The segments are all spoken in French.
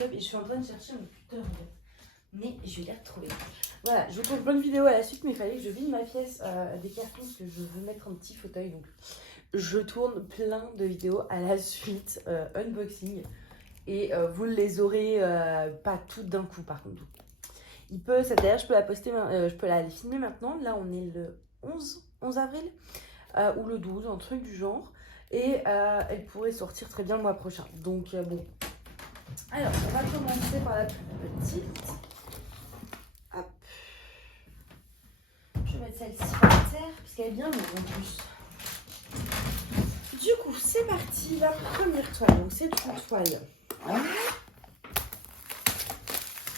club et je suis en train de chercher mon cutter en fait. Mais je vais les retrouver. Voilà, je vous trouve plein de vidéos à la suite, mais il fallait que je vide ma pièce des cartons parce que je veux mettre un petit fauteuil. Donc je tourne plein de vidéos à la suite, unboxing. Et vous les aurez pas toutes d'un coup par contre. D'ailleurs, je peux la poster, je peux la filmer maintenant. Là, on est le 11 avril ou le 12, un truc du genre. Et elle pourrait sortir très bien le mois prochain. Donc bon. Alors, on va commencer par la plus petite. Hop. Je vais mettre celle-ci par terre, puisqu'elle est bien lourde en plus. Du coup, c'est parti. La première toile. Donc, c'est une toile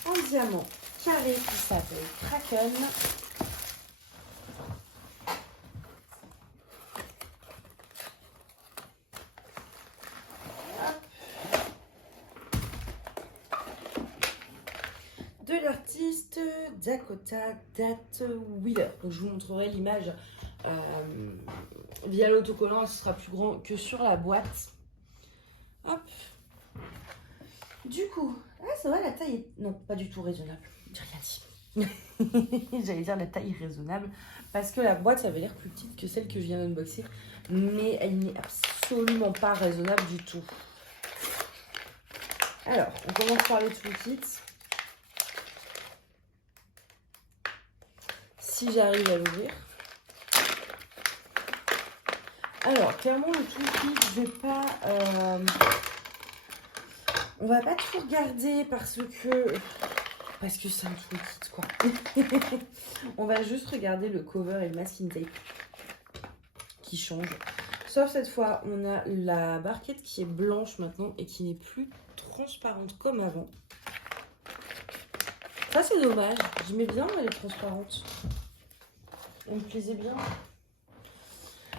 en diamant carré qui s'appelle Kraken. De l'artiste Dakota Dat Wheeler. Donc, je vous montrerai l'image via l'autocollant, ce sera plus grand que sur la boîte. Hop. Du coup, ça va, la taille est... Non, pas du tout raisonnable. J'ai rien dit. J'allais dire la taille est raisonnable parce que la boîte, ça avait l'air plus petite que celle que je viens d'unboxer. Mais elle n'est absolument pas raisonnable du tout. Alors, on commence par le toolkit. Si j'arrive à l'ouvrir. Alors, clairement, le toolkit, je vais pas... on va pas tout regarder parce que c'est un toolkit, quoi. On va juste regarder le cover et le masking tape qui change. Sauf cette fois, on a la barquette qui est blanche maintenant et qui n'est plus transparente comme avant. Ça, c'est dommage. J'aimais bien, elle est transparente. Elle me plaisait bien.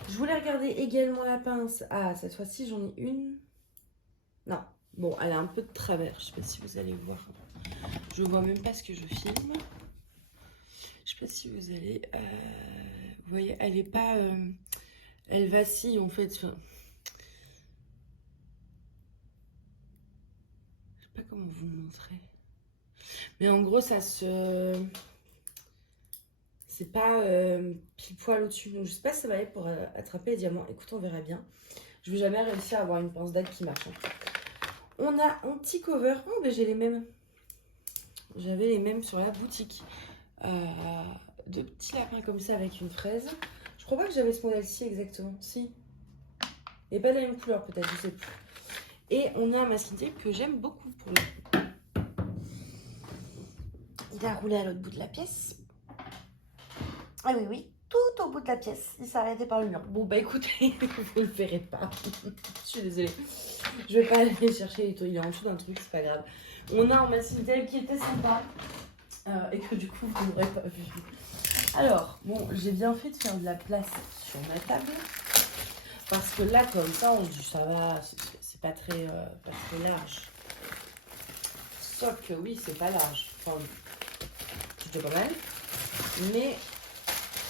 Je voulais regarder également la pince. Ah, cette fois-ci, j'en ai une. Non. Bon, elle a un peu de travers. Je sais pas si vous allez voir. Je vois même pas ce que je filme. Je sais pas si vous allez... vous voyez, elle est pas... elle vacille, en fait. Enfin, je sais pas comment vous montrer. Mais en gros, ça se... C'est pas pile poil au-dessus. Donc, je sais pas si ça va aller pour attraper les diamants. Écoute, on verra bien. Je vais jamais réussir à avoir une pince d'algue qui marche. On a un petit cover. Oh, ben j'ai les mêmes. J'avais les mêmes sur la boutique. De petits lapins comme ça avec une fraise. Je crois pas que j'avais ce modèle-ci exactement. Si. Et pas de la même couleur peut-être, je sais plus. Et on a un masking tape que j'aime beaucoup pour le coup. Il a roulé à l'autre bout de la pièce. Ah oui, oui, tout au bout de la pièce. Il s'est arrêté par le mur. Bon, bah écoutez, vous ne le verrez pas. Je suis désolée. Je vais pas aller chercher les trucs. Il est en dessous d'un truc, c'est pas grave. On a un masking tape qui était sympa. Et que du coup, vous n'aurez pas vu. Alors, bon, j'ai bien fait de faire de la place sur ma table. Parce que là, comme ça, on dit ça va, c'est pas très large. Sauf que oui, c'est pas large. Enfin, c'était pas mal. Mais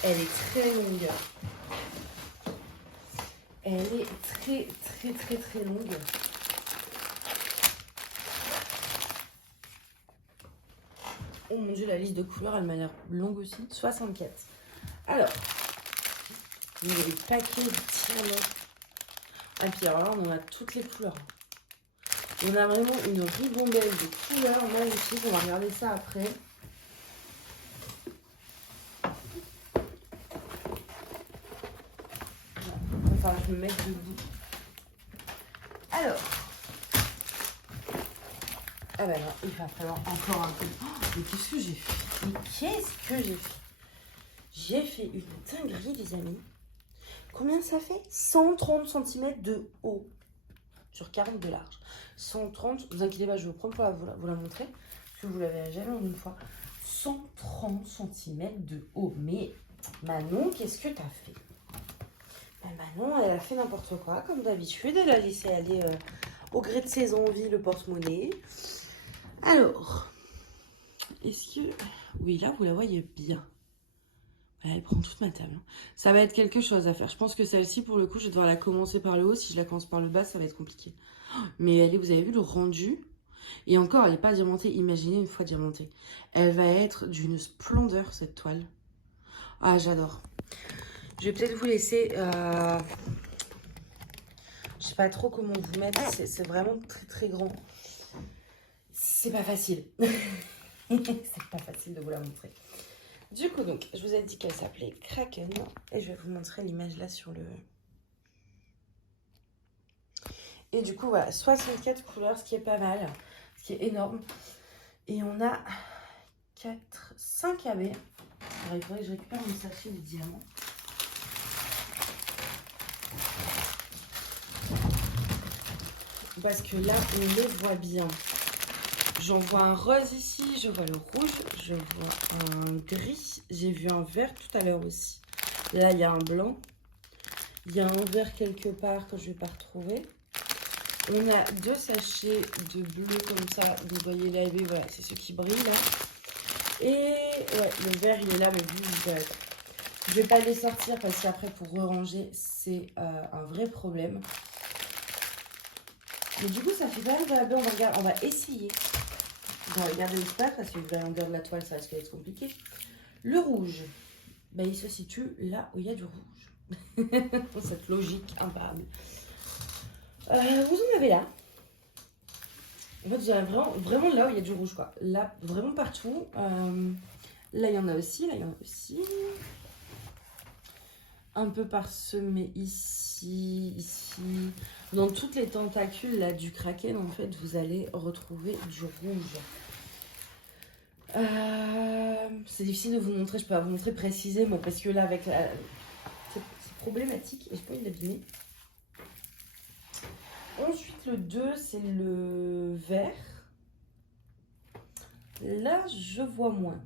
elle est très longue. Elle est très longue. Oh mon dieu, la liste de couleurs, elle m'a l'air longue aussi. 64. Alors, il y a les paquets de diamants. Ah, puis alors là, on a toutes les couleurs. On a vraiment une ribambelle de couleurs magnifiques. On va regarder ça après. Enfin, je vais me mettre debout. Alors. Ah bah non, il va falloir encore un peu. Oh, mais qu'est-ce que j'ai fait? Mais qu'est-ce que j'ai fait? J'ai fait une dinguerie, les amis. Combien ça fait? 130 cm de haut sur 40 de large. 130, vous inquiétez pas, je vais vous prendre pour vous la montrer. Parce que vous l'avez jamais en une fois. 130 cm de haut. Mais Manon, qu'est-ce que t'as fait? Ben Manon, elle a fait n'importe quoi, comme d'habitude. Elle a laissé aller au gré de ses envies le porte-monnaie. Alors, est-ce que... Oui, là, vous la voyez bien. Elle prend toute ma table. Ça va être quelque chose à faire. Je pense que celle-ci, pour le coup, je vais devoir la commencer par le haut. Si je la commence par le bas, ça va être compliqué. Mais allez, vous avez vu le rendu? Et encore, elle n'est pas diamantée. Imaginez une fois diamantée. Elle va être d'une splendeur, cette toile. Ah, j'adore. Je vais peut-être vous laisser... Je sais pas trop comment vous mettre. C'est vraiment très très grand. C'est pas facile. C'est pas facile de vous la montrer. Du coup, donc, je vous ai dit qu'elle s'appelait Kraken. Et je vais vous montrer l'image là sur le... Et du coup, voilà, 64 couleurs, ce qui est pas mal. Ce qui est énorme. Et on a 5 AB. Alors, il faudrait que je récupère mon sachet de diamants. Parce que là, on les voit bien. J'en vois un rose ici, je vois le rouge, je vois un gris. J'ai vu un vert tout à l'heure aussi. Là, il y a un blanc. Il y a un vert quelque part que je ne vais pas retrouver. On a 2 sachets de bleu comme ça. Vous voyez l'AB, voilà, c'est ceux qui brillent là. Et ouais, le vert, il est là, mais vous, je ne vais pas les sortir parce qu'après, pour ranger, c'est un vrai problème. Mais du coup, ça fait pas mal de la baie. On va essayer. On va regarder l'espace parce que la longueur de la toile, ça risque d'être compliqué. Le rouge, ben, il se situe là où il y a du rouge. Cette logique imparable. Vous en avez là. En fait, j'avais vraiment là où il y a du rouge, quoi. Là, vraiment partout. Là, il y en a aussi. Là, il y en a aussi. Un peu parsemé ici, ici. Dans toutes les tentacules là, du kraken, en fait, vous allez retrouver du rouge. C'est difficile de vous montrer, je peux pas vous montrer précisément parce que là, avec la... c'est problématique et je peux pas l'abîmer. Ensuite, le 2, c'est le vert. Là, je vois moins.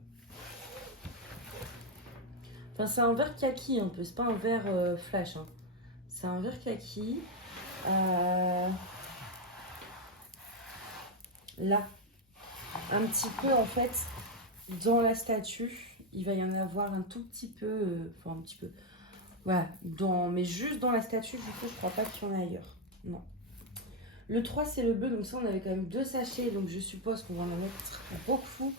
Enfin, c'est un vert kaki un peu, c'est pas un vert flash. Hein. C'est un vert kaki. Là, un petit peu en fait, dans la statue, il va y en avoir un tout petit peu, enfin un petit peu, voilà, mais juste dans la statue, du coup, je crois pas qu'il y en a ailleurs. Non. Le 3, c'est le bleu, donc ça, on avait quand même 2 sachets, donc je suppose qu'on va en mettre beaucoup.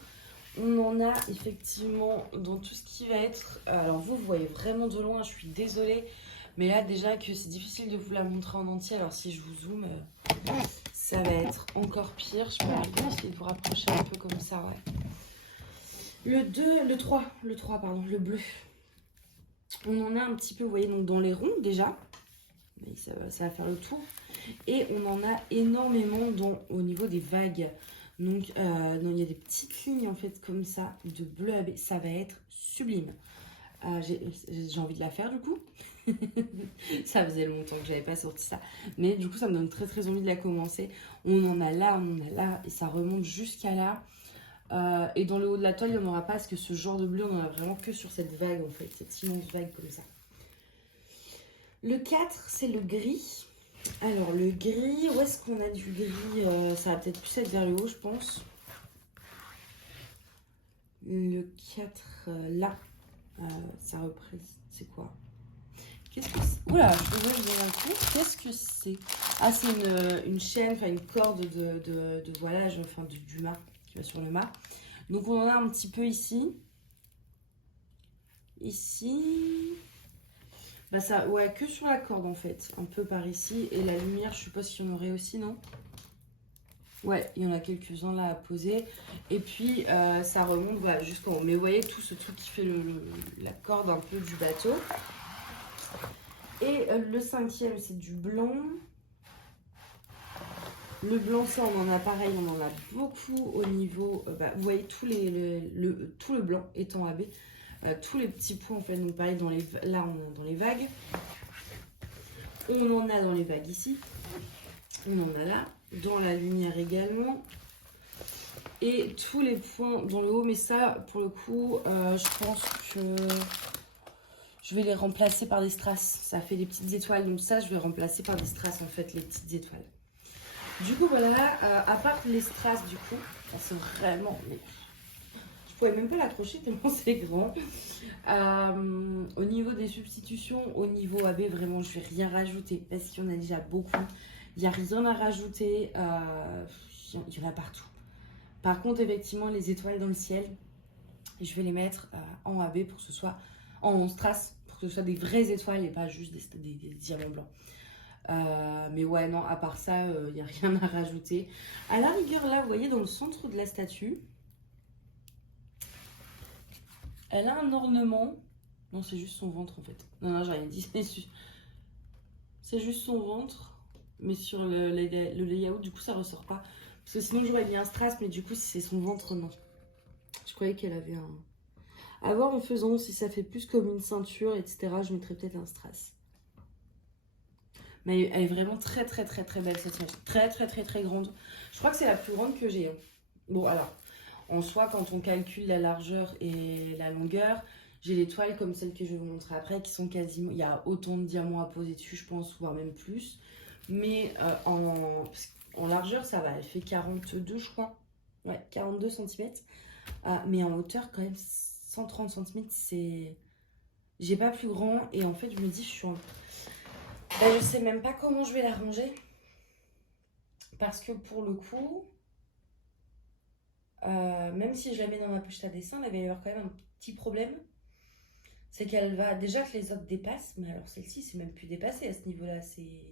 On en a effectivement dans tout ce qui va être... Alors vous voyez vraiment de loin, je suis désolée. Mais là déjà que c'est difficile de vous la montrer en entier. Alors si je vous zoome, ça va être encore pire. Je peux essayer de vous rapprocher un peu comme ça, ouais. Le 3, pardon, le bleu. On en a un petit peu, vous voyez, donc dans les ronds déjà. Mais ça va faire le tour. Et on en a énormément au niveau des vagues. Donc, il y a des petites lignes en fait comme ça de bleu AB. Ça va être sublime. J'ai envie de la faire du coup. Ça faisait longtemps que j'avais pas sorti ça. Mais du coup, ça me donne très très envie de la commencer. On en a là, on en a là. Et ça remonte jusqu'à là. Et dans le haut de la toile, il n'y en aura pas parce que ce genre de bleu, on en a vraiment que sur cette vague en fait. Cette immense vague comme ça. Le 4, c'est le gris. Alors, le gris, où est-ce qu'on a du gris? Ça va peut-être plus être vers le haut, je pense. Le 4, là, ça représente... C'est quoi? Qu'est-ce que c'est? Oula, je viens d'un coup. Qu'est-ce que c'est? Ah, c'est une chaîne, enfin une corde de voilage, enfin du mât, qui va sur le mât. Donc, on en a un petit peu ici. Ici... Bah ça, ouais, que sur la corde en fait, un peu par ici. Et la lumière, je suppose qu'il y en aurait aussi, non? Ouais, il y en a quelques-uns là à poser. Et puis, ça remonte voilà, jusqu'en haut. Mais vous voyez tout ce truc qui fait la corde un peu du bateau. Et le 5e, c'est du blanc. Le blanc, ça, on en a pareil, on en a beaucoup au niveau... vous voyez, tout le blanc étant AB. Tous les petits points en fait, donc pareil là on est dans les vagues, on en a dans les vagues ici, on en a là, dans la lumière également, et tous les points dans le haut, mais ça pour le coup je pense que je vais les remplacer par des strass, ça fait des petites étoiles, donc ça je vais remplacer par des strass en fait, les petites étoiles. Du coup voilà, à part les strass du coup, c'est vraiment... Je pouvais même pas l'accrocher tellement c'est grand. Au niveau des substitutions, au niveau AB, vraiment, je vais rien rajouter parce qu'il y en a déjà beaucoup. Il n'y a rien à rajouter. il y en a partout. Par contre, effectivement, les étoiles dans le ciel, je vais les mettre en AB pour que ce soit en strass, pour que ce soit des vraies étoiles et pas juste des diamants blancs. Mais ouais, non, à part ça, il n'y a rien à rajouter. À la rigueur, là, vous voyez, dans le centre de la statue, elle a un ornement. Non, c'est juste son ventre, en fait. Non, j'ai rien dit. C'est juste son ventre. Mais sur le layout, du coup, ça ressort pas. Parce que sinon, j'aurais mis un strass, mais du coup, si c'est son ventre, non. Je croyais qu'elle avait un... À voir en faisant, si ça fait plus comme une ceinture, etc., je mettrais peut-être un strass. Mais elle est vraiment très belle cette image. Très grande. Je crois que c'est la plus grande que j'ai. Bon, alors, en soi, quand on calcule la largeur et la longueur, j'ai les toiles comme celles que je vais vous montrer après qui sont quasiment... Il y a autant de diamants à poser dessus, je pense, voire même plus. Mais en largeur, ça va. Elle fait 42, je crois. Ouais, 42 cm. Mais en hauteur, quand même, 130 cm, c'est... J'ai pas plus grand. Et en fait, je me dis, je sais même pas comment je vais la ranger. Parce que pour le coup, même si je la mets dans ma pochette à dessin, il va y avoir quand même un petit problème. C'est qu'elle va... Déjà que les autres dépassent, mais alors celle-ci, c'est même plus dépassé à ce niveau-là. C'est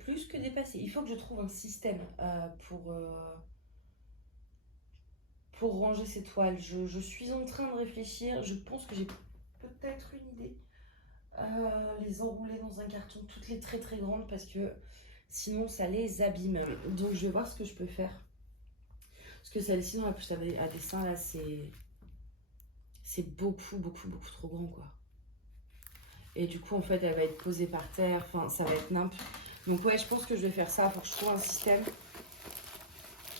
plus que dépassé. Il faut que je trouve un système pour ranger ces toiles. Je suis en train de réfléchir. Je pense que j'ai peut-être une idée. Les enrouler dans un carton, toutes les très grandes, parce que sinon ça les abîme. Donc je vais voir ce que je peux faire. Parce que celle-ci dans la pochette à dessin, là, c'est beaucoup trop grand, quoi. Et du coup, en fait, elle va être posée par terre. Enfin, ça va être nimp. Donc ouais, je pense que je vais faire ça pour que je trouve un système.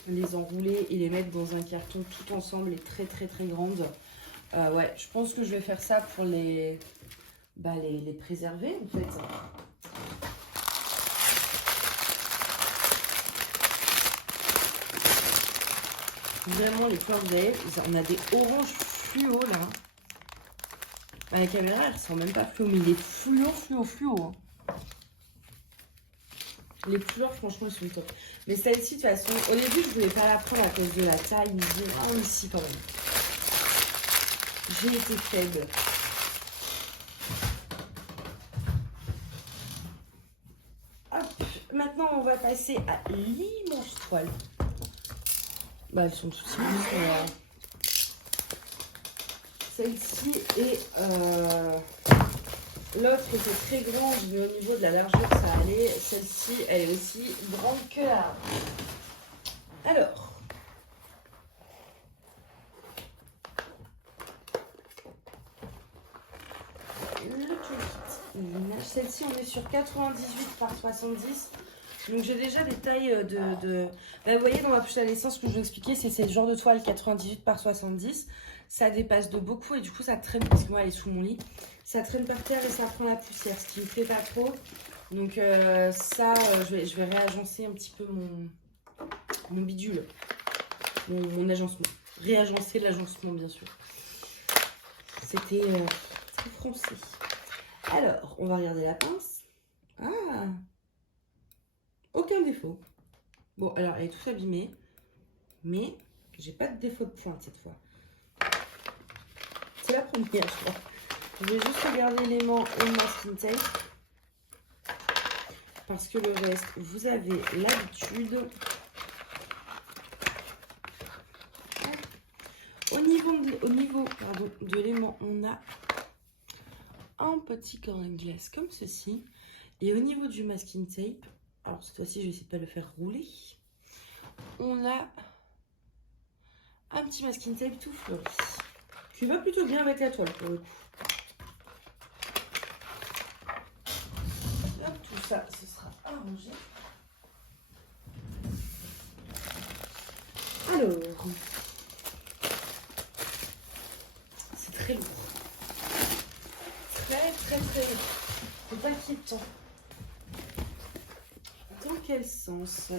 Les enrouler et les mettre dans un carton tout ensemble, les très grandes. Ouais, je pense que je vais faire ça pour les préserver, en fait. Vraiment, les couleurs, vous avez, on a des oranges fluo, là. À la caméra, elle ressent même pas fluo, mais il est fluo. Hein. Les couleurs, franchement, elles sont top. Mais celle-ci, de toute façon, au début, je voulais pas la prendre à cause de la taille. Mais je dis, ah oui, si, quand même. J'ai été faible. Hop, maintenant, on va passer à l'immense toile. Bah, elles sont toutes immenses. Celle-ci est... L'autre était très grande, mais au niveau de la largeur, ça allait. Celle-ci, elle est aussi grande que la... Alors. Le toolkit. Celle-ci, on est sur 98 par 70. Donc j'ai déjà des tailles de... Bah, vous voyez, dans ma pochette à dessin, ce que je vous expliquais, c'est ce genre de toile 98 par 70. Ça dépasse de beaucoup et du coup, ça traîne, parce que moi, elle est sous mon lit. Ça traîne par terre et ça prend la poussière, ce qui me plaît pas trop. Donc je vais réagencer un petit peu mon bidule, mon agencement. Réagencer l'agencement, bien sûr. C'était très français. Alors, on va regarder la pince. Ah, aucun défaut. Bon, alors, elle est toute abîmée. Mais j'ai pas de défaut de pointe cette fois. C'est la première, je crois. Je vais juste regarder l'aimant et le masking tape. Parce que le reste, vous avez l'habitude. Au niveau de l'aimant, on a un petit cornet de glace comme ceci. Et au niveau du masking tape, alors cette fois-ci, je vais essayer de ne pas le faire rouler. On a un petit masking tape tout fleuri. Qui va plutôt bien avec la toile pour le coup. Tout ça, ce sera arrangé. Alors, c'est très lourd. Très lourd. C'est inquiétant. Dans quel sens? Oui,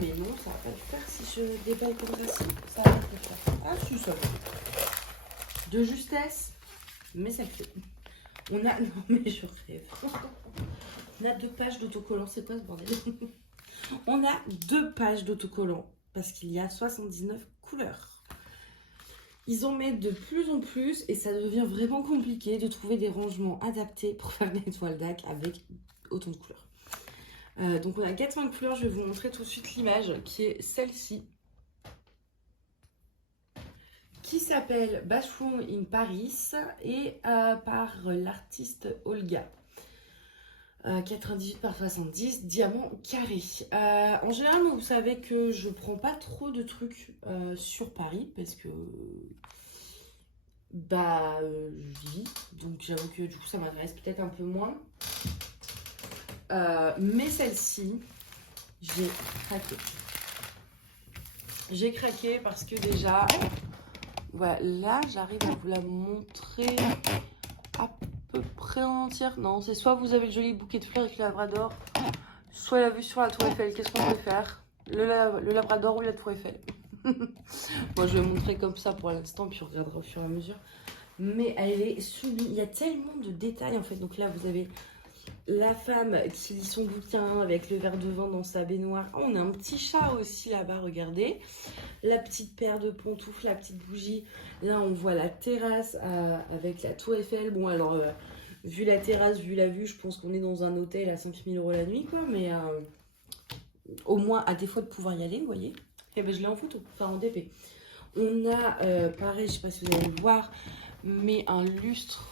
mais non, ça va pas le faire si je déballe comme ça. Ça va pas le faire. Ah, je suis seule. De justesse, mais ça le fait. On a... Non, mais je rêve. On a 2 pages d'autocollants. C'est quoi ce bordel? On a 2 pages d'autocollants parce qu'il y a 79 couleurs. Ils en mettent de plus en plus et ça devient vraiment compliqué de trouver des rangements adaptés pour faire des toiles DAC avec autant de couleurs. Donc on a 80 couleurs, je vais vous montrer tout de suite l'image qui est celle-ci. Qui s'appelle Bathroom in Paris et par l'artiste Olga. 98 par 70, diamant carré. En général, vous savez que je prends pas trop de trucs sur Paris parce que je vis, donc j'avoue que du coup ça m'intéresse peut-être un peu moins. Mais celle-ci, j'ai craqué. J'ai craqué parce que déjà, voilà, là j'arrive à vous la montrer à peu près en entière. Non, c'est soit vous avez le joli bouquet de fleurs avec le labrador, soit la vue sur la tour Eiffel. Qu'est-ce qu'on préfère, le labrador ou la tour Eiffel? Moi je vais montrer comme ça pour l'instant, puis on regardera au fur et à mesure. Mais elle est sublime, il y a tellement de détails en fait. Donc là vous avez la femme qui lit son bouquin avec le verre de vin dans sa baignoire. Oh, on a un petit chat aussi là-bas, regardez. La petite paire de pantoufles, la petite bougie. Là, on voit la terrasse avec la tour Eiffel. Bon, alors, vu la terrasse, vu la vue, je pense qu'on est dans un hôtel à 5000 € la nuit, quoi. Mais au moins, à défaut de pouvoir y aller, vous voyez. Et ben, je l'ai en photo, enfin en DP. On a, pareil, je sais pas si vous allez le voir, mais un lustre.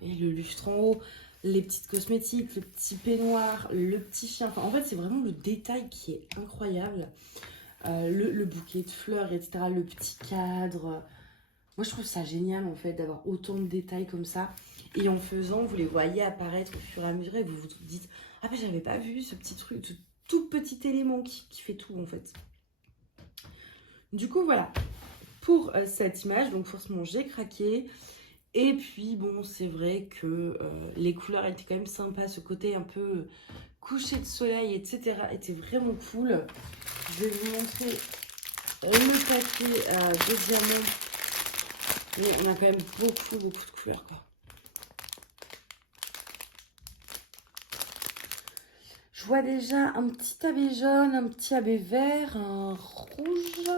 Et le lustre en haut. Les petites cosmétiques, le petit peignoir, le petit chien. Enfin, en fait, c'est vraiment le détail qui est incroyable. Le bouquet de fleurs, etc. Le petit cadre. Moi, je trouve ça génial, en fait, d'avoir autant de détails comme ça. Et en faisant, vous les voyez apparaître au fur et à mesure et vous vous dites « Ah, mais j'avais pas vu ce petit truc, ce tout petit élément qui fait tout, en fait. » Du coup, voilà. Pour cette image, donc forcément, j'ai craqué. Et puis, bon, c'est vrai que les couleurs étaient quand même sympas. Ce côté un peu coucher de soleil, etc. était vraiment cool. Je vais vous montrer le papier de diamant. Et on a quand même beaucoup de couleurs, quoi. Je vois déjà un petit AB jaune, un petit AB vert, un rouge,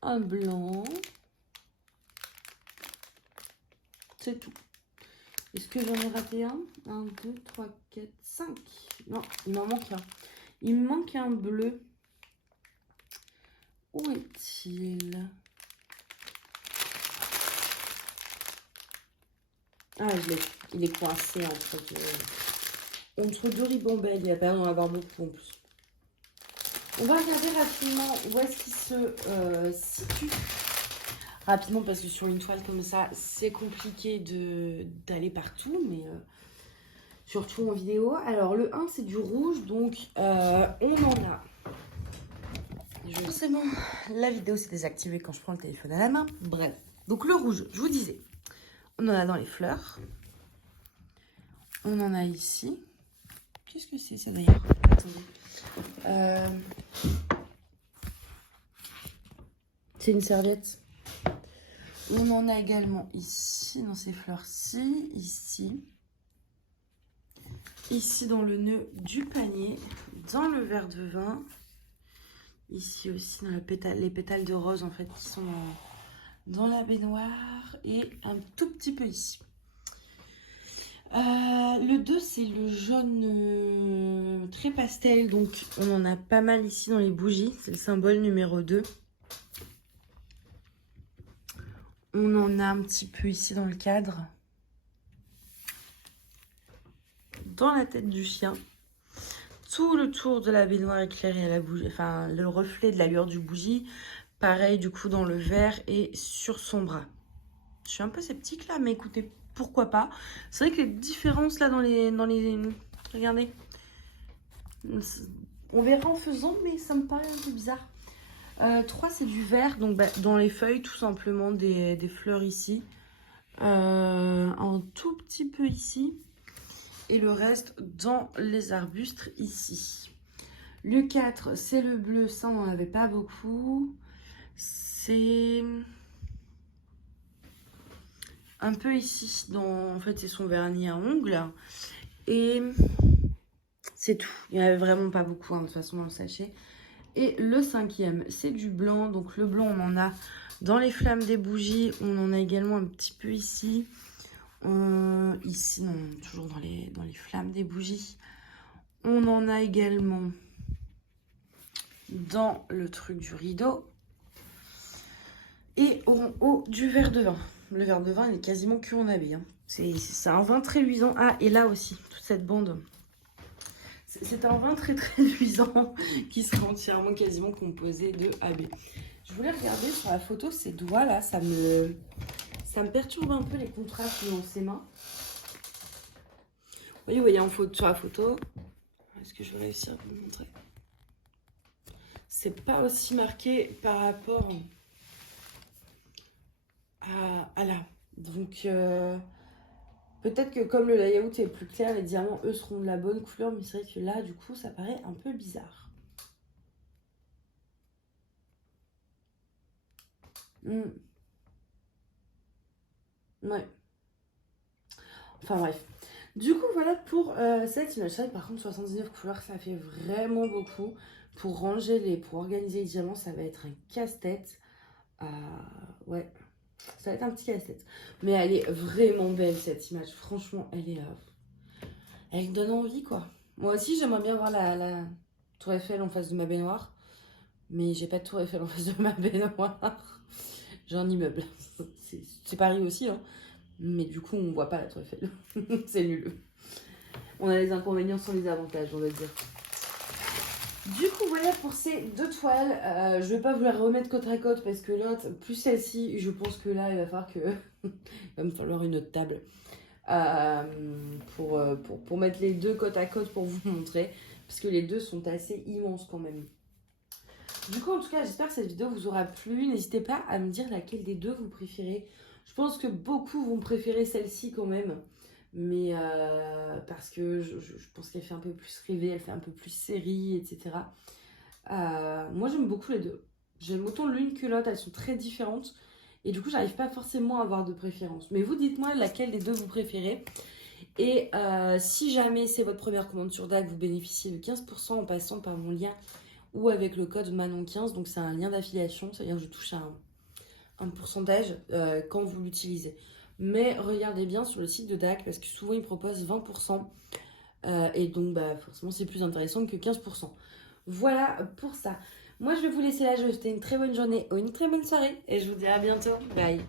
un blanc. C'est tout. Est-ce que j'en ai raté un? 1, 2, 3, 4, 5. Non, il m'en manque un. Il me manque un bleu. Où est-il? Ah, je l'ai. Il est coincé entre deux ribambelles. Il n'y a pas d'en avoir beaucoup en plus. On va regarder rapidement où est-ce qu'il se situe. Rapidement, parce que sur une toile comme ça, c'est compliqué d'aller partout, mais surtout en vidéo. Alors, le 1, c'est du rouge, donc on en a. C'est bon, la vidéo s'est désactivée quand je prends le téléphone à la main. Bref, donc le rouge, je vous disais, on en a dans les fleurs. On en a ici. Qu'est-ce que c'est ça d'ailleurs? Attendez. C'est une serviette. On en a également ici, dans ces fleurs-ci, ici. Ici, dans le nœud du panier, dans le verre de vin. Ici aussi, dans les pétales de rose, en fait, qui sont dans la baignoire. Et un tout petit peu ici. Le 2, c'est le jaune très pastel. Donc, on en a pas mal ici dans les bougies. C'est le symbole numéro 2. On en a un petit peu ici dans le cadre. Dans la tête du chien. Tout le tour de la baignoire éclairée à la bougie. Enfin, le reflet de la lueur du bougie. Pareil, du coup, dans le verre et sur son bras. Je suis un peu sceptique là, mais écoutez, pourquoi pas. C'est vrai que les différences là dans les... Regardez. On verra en faisant, mais ça me paraît un peu bizarre. 3, c'est du vert, donc dans les feuilles, tout simplement, des fleurs ici. Un tout petit peu ici. Et le reste dans les arbustes ici. Le 4, c'est le bleu, ça on n'en avait pas beaucoup. C'est un peu ici, en fait c'est son vernis à ongles. Et c'est tout. Il n'y en avait vraiment pas beaucoup, hein, de toute façon, dans le sachet. Et le 5e, c'est du blanc. Donc le blanc, on en a dans les flammes des bougies. On en a également un petit peu ici. Ici, non, toujours dans les flammes des bougies. On en a également dans le truc du rideau. Et en haut du verre de vin. Le verre de vin, il est quasiment que en abeille. Hein. C'est un vin très luisant. Ah, et là aussi, toute cette bande. C'est un vin très très luisant qui sera entièrement quasiment composé de AB. Je voulais regarder sur la photo ces doigts là, ça me perturbe un peu les contrastes dans ses mains. Vous voyez en photo, sur la photo, est-ce que je vais réussir à vous le montrer? C'est pas aussi marqué par rapport à là. Donc peut-être que comme le layout est plus clair, les diamants, eux, seront de la bonne couleur. Mais c'est vrai que là, du coup, ça paraît un peu bizarre. Ouais. Enfin, bref. Du coup, voilà pour cette image. C'est vrai que par contre, 79 couleurs, ça fait vraiment beaucoup. Pour ranger pour organiser les diamants, ça va être un casse-tête. Ouais. Ça va être un petit casse-tête. Mais elle est vraiment belle, cette image. Franchement, elle donne envie, quoi. Moi aussi, j'aimerais bien voir la tour Eiffel en face de ma baignoire. Mais j'ai pas de tour Eiffel en face de ma baignoire. J'ai un immeuble. C'est Paris aussi, hein. Mais du coup, on voit pas la tour Eiffel. C'est nul. On a les inconvénients sans les avantages, on va dire. Du coup, voilà pour ces 2 toiles. Je vais pas vous la remettre côte à côte parce que l'autre, plus celle-ci, je pense que là, il va falloir que... il va me falloir une autre table pour mettre les 2 côte à côte pour vous montrer. Parce que les 2 sont assez immenses quand même. Du coup, en tout cas, j'espère que cette vidéo vous aura plu. N'hésitez pas à me dire laquelle des 2 vous préférez. Je pense que beaucoup vont préférer celle-ci quand même. Mais parce que je pense qu'elle fait un peu plus rêver, elle fait un peu plus série, etc. Moi, j'aime beaucoup les 2. J'aime autant l'une que l'autre, elles sont très différentes. Et du coup, j'arrive pas forcément à avoir de préférence. Mais vous, dites-moi laquelle des 2 vous préférez. Et si jamais c'est votre première commande sur DAC, vous bénéficiez de 15% en passant par mon lien ou avec le code Manon15. Donc, c'est un lien d'affiliation, c'est-à-dire que je touche un pourcentage quand vous l'utilisez. Mais regardez bien sur le site de DAC parce que souvent ils proposent 20%. Et donc forcément c'est plus intéressant que 15%. Voilà pour ça. Moi je vais vous laisser là, je vais vous souhaiter une très bonne journée ou une très bonne soirée. Et je vous dis à bientôt. Bye.